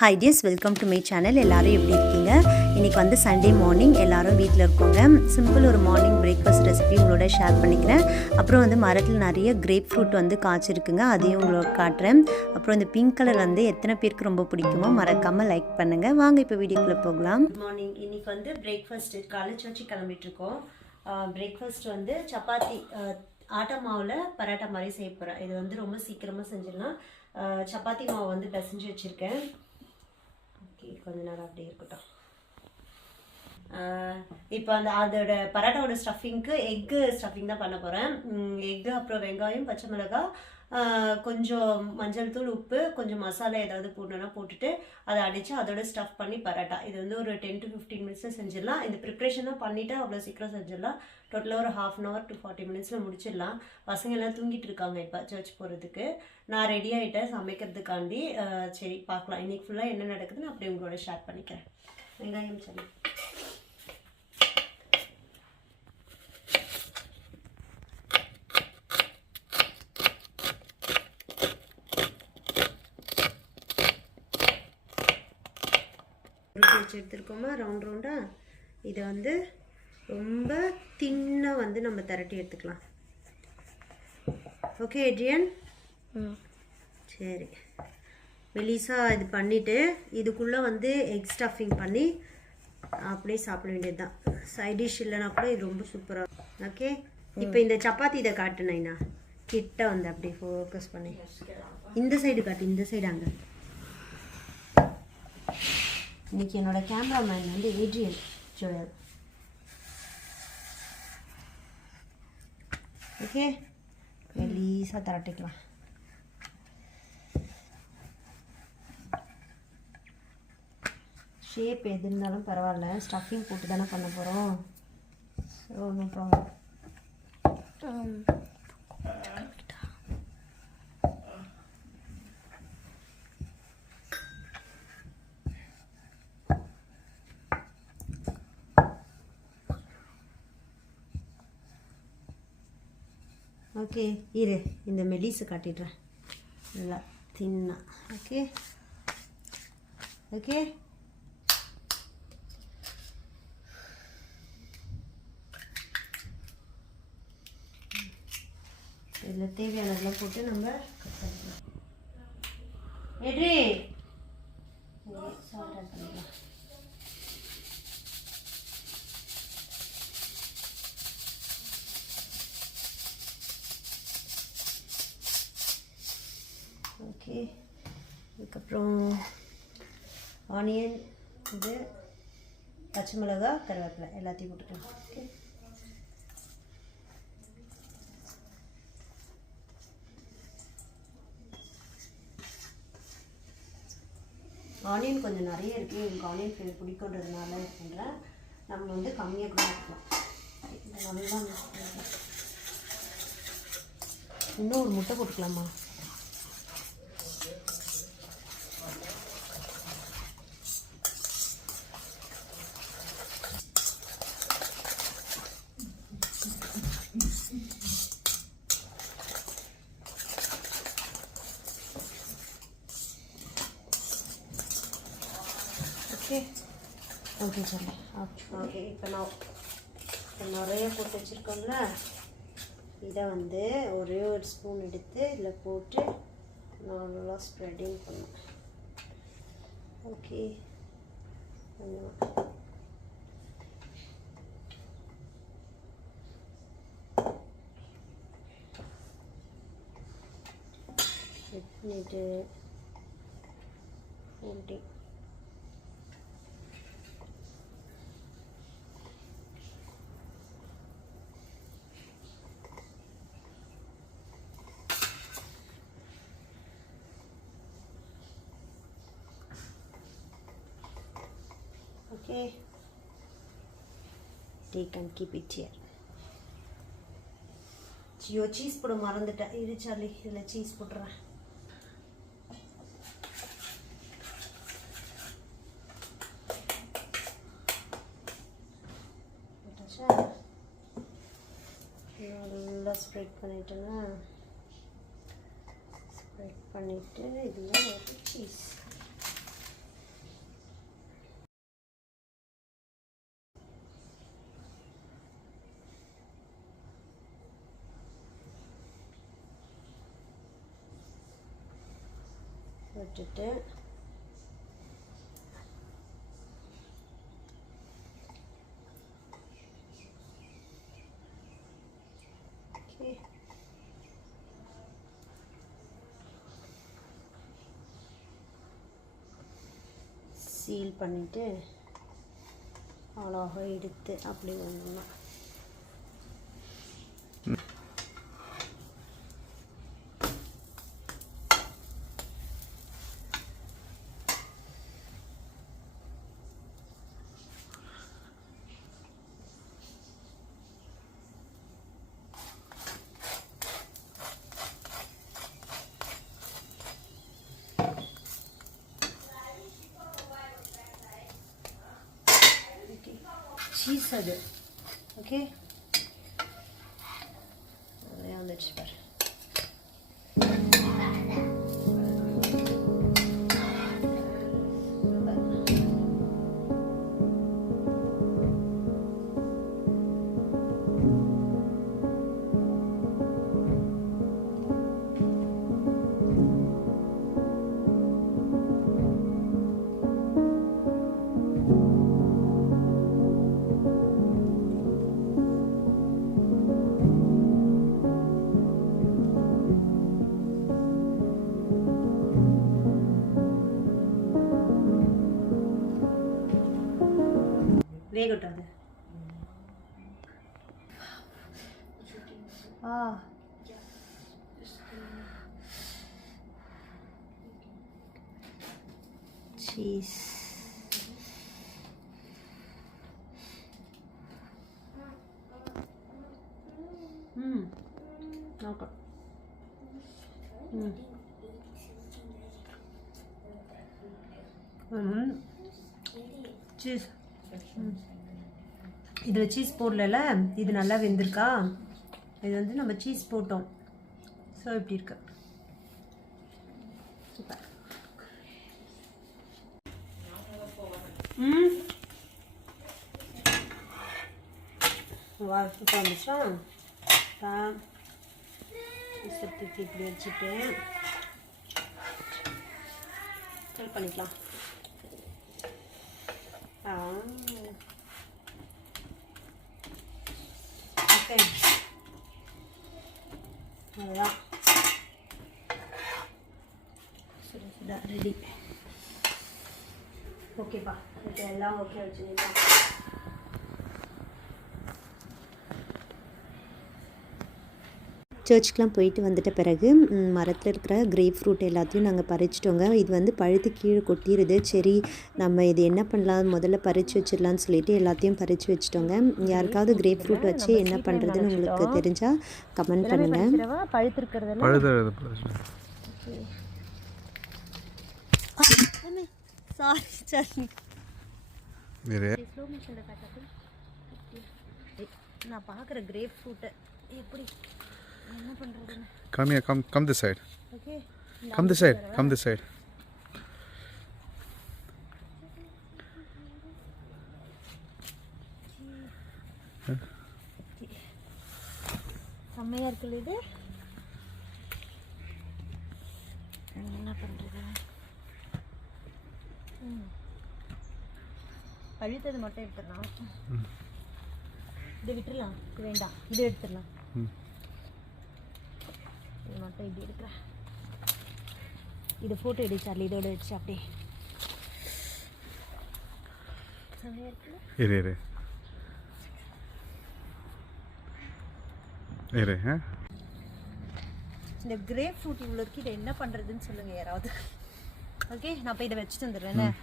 Hi tears, welcome to my channel. எல்லோரும் எப்படி இருக்கீங்க? இன்றைக்கி வந்து சண்டே மார்னிங் எல்லோரும் வீட்டில் இருக்கோங்க. சிம்பிள் ஒரு மார்னிங் பிரேக்ஃபாஸ்ட் ரெசிபி உங்களோட ஷேர் பண்ணிக்கிறேன். அப்புறம் வந்து மரத்தில் நிறைய கிரேப் ஃப்ரூட் வந்து காய்ச்சிருக்குங்க, அதையும் உங்களோட காட்டுறேன். அப்புறம் இந்த பிங்க் கலர் வந்து எத்தனை பேருக்கு ரொம்ப பிடிக்குமோ மறக்காமல் லைக் பண்ணுங்கள். வாங்க இப்போ வீடியோக்குள்ளே போகலாம். Good morning. இன்றைக்கி வந்து பிரேக்ஃபாஸ்ட்டு காலேஜ் வச்சு கிளம்பிட்டுருக்கோம். பிரேக்ஃபாஸ்ட் வந்து சப்பாத்தி ஆட்டா மாவில் பரோட்டா மாதிரி செய்ய போகிறேன். இது வந்து ரொம்ப சீக்கிரமாக செஞ்சிடலாம். சப்பாத்தி மாவு வந்து பிசைஞ்சு வச்சுருக்கேன். கொஞ்ச நேரம் அப்படியே இருக்கட்டும். இப்போ அதோட பரோட்டாவோட ஸ்டஃபிங்க்கு எக்கு ஸ்டஃபிங் தான் பண்ண போகிறேன். எக்கு, அப்புறம் வெங்காயம், பச்சை மிளகாய், கொஞ்சம் மஞ்சள் தூள், உப்பு, கொஞ்சம் மசாலா ஏதாவது போடணுன்னா போட்டுட்டு அதை அடித்து அதோட ஸ்டஃப் பண்ணி பரோட்டா. இது வந்து ஒரு 10 to 15 மினிட்ஸில் செஞ்சிடலாம். இந்த ப்ரிப்ரேஷன் தான் பண்ணிவிட்டு அவ்வளோ சீக்கிரம் செஞ்சிடலாம். டோட்டலாக ஒரு 1/2 hour to 40 minutes முடிச்சிடலாம். பசங்க எல்லாம் தூங்கிட்டு இருக்காங்க இப்போ சர்ச் போகிறதுக்கு. நான் ரெடி ஆகிட்டேன் சமைக்கிறதுக்காண்டி. சரி பார்க்கலாம் இன்றைக்கி ஃபுல்லாக என்ன நடக்குதுன்னு அப்படியே உங்களோட ஷேர் பண்ணிக்கிறேன். வெங்காயம் சரி வச்சு எடுத்துருக்கோமா ரவுண்ட் ரவுண்டாக. இதை வந்து ரொம்ப தின்னாக வந்து நம்ம திரட்டி எடுத்துக்கலாம். ஓகே எட்ரியன்? சரி, மெலிசாக இது பண்ணிவிட்டு இதுக்குள்ளே வந்து எக் ஸ்டஃபிங் பண்ணி அப்படியே சாப்பிட வேண்டியது தான். சைட் டிஷ் இல்லைனா கூட இது ரொம்ப சூப்பராக. ஓகே, இப்போ இந்த சப்பாத்தி இதை காட்டுனேண்ணா கிட்ட வந்து அப்படியே ஃபோக்கஸ் பண்ணி இந்த சைடு காட்டு, இந்த சைடு. அங்கே இன்னைக்கு என்னோட கேமராமேன் வந்து ஏட்ரியன் ஜோயல். ஓகே, மெலீஸாக திரட்டிக்கலாம். ஷேப் எது இருந்தாலும் பரவாயில்ல, ஸ்டஃபிங் போட்டு தானே பண்ண போகிறோம். So no problem. ஓகே, இரு இந்த மெலிஸை காட்டிடுறேன் நல்லா தின்னா. ஓகே ஓகே, இதில் தேவையானதெல்லாம் போட்டு நம்ம கட் பண்ணிக்கலாம். எட்ரி சால்ட் ஆட் பண்ணிக்கலாம். ஓகே, அதுக்கப்புறம் ஆனியன், இது பச்சை மிளகாய், கருவேப்பிலை எல்லாத்தையும் போட்டுக்கலாம். ஓகே, ஆனியன் கொஞ்சம் நிறைய இருக்குது. எனக்கு ஆனியன் ஃப்ளேவர் பிடிக்குன்றதுனால பண்ணுறேன். நம்ம வந்து கம்மியாக கூட எடுக்கலாம். இதை நல்லா மிக்ஸ் பண்ணிக்கலாம். இன்னும் ஒரு முட்டை போட்டுக்கலாமா? ஓகே ஓகே சரி. ஓகே, இப்போ நான் நிறைய போட்டு வச்சுருக்கோம்ல, இதை வந்து ஒரே ஒரு ஸ்பூன் எடுத்து இதில் போட்டு நல்லா ஸ்ப்ரெட்டிங் பண்ணணும். ஓகே, பண்ணிட்டு போட்டி okay, take and keep it here. ஐயோ, சீஸ் போட மறந்துட்டேன். இரு சார்லி, இதில் சீஸ் போட்டுறேன். நல்லா ஸ்ப்ரெட் பண்ணிட்டேன்னா ஸ்ப்ரெட் பண்ணிவிட்டு இதில் ஒரு சீஸ் விட்டுட்டு சீல் பண்ணிவிட்டு அழகாக எடுத்து அப்படி ஒன்றும் சீஸ் அது ஓகே நிறையா வந்துடுச்சு பாரு வேகட்டும் அது சீஸ் ஓகே சீஸ் இதில் சீஸ் போடல இது நல்லா வெந்திருக்கா இது வந்து நம்ம சீஸ் போட்டோம் ஸோ இப்படி இருக்கு சூப்பர் வா சூப்பர் வந்துச்சா தூக்கி இப்படி வச்சுட்டு ஃபில் பண்ணிக்கலாம் ஓகே அதுதான் சுட ரெடி ஓகேப்பா ஓகே எல்லாம் ஓகே வச்சுருக்கேன் சர்ச்சுக்கெலாம் போயிட்டு வந்துட்ட பிறகு மரத்தில் இருக்கிற கிரேப் ஃப்ரூட் எல்லாத்தையும் நாங்கள் பறிச்சிட்டோங்க. இது வந்து பழுத்து கீழே கொட்டிடுது. சரி நம்ம இது என்ன பண்ணலாம், முதல்ல பறித்து வச்சிடலான்னு சொல்லிட்டு எல்லாத்தையும் பறித்து வச்சிட்டோங்க. யாருக்காவது கிரேப் ஃப்ரூட் வச்சு என்ன பண்ணுறதுன்னு உங்களுக்கு தெரிஞ்சால் கமெண்ட் பண்ணுங்கள். நான் பார்க்குற கிரேப் ஃப்ரூட்டை எப்படி என்ன பண்றது? Come here, come this side. Okay. Come this side. Come this side. செம்மையா இருக்குல்ல இது. என்ன பண்றது? பழுத்தது மட்டும் எடுத்துடலாம். இது விட்டுறலாம், இது வேண்டாம், இது எடுத்துடலாம். இது மட்டும் இப்படி எடுக்கிறேன். இது ஃபோட்டோ எடு சார்லி, இதோட வச்சு அப்படியே செம்மையா இருக்குல்ல. இந்த கிரேப் ஃப்ரூட் இவ்வளோ இருக்கு, இதை என்ன பண்ணுறதுன்னு சொல்லுங்கள் யாராவது. ஓகே, நான் போய் இதை வச்சுட்டு வந்துடுறேன்.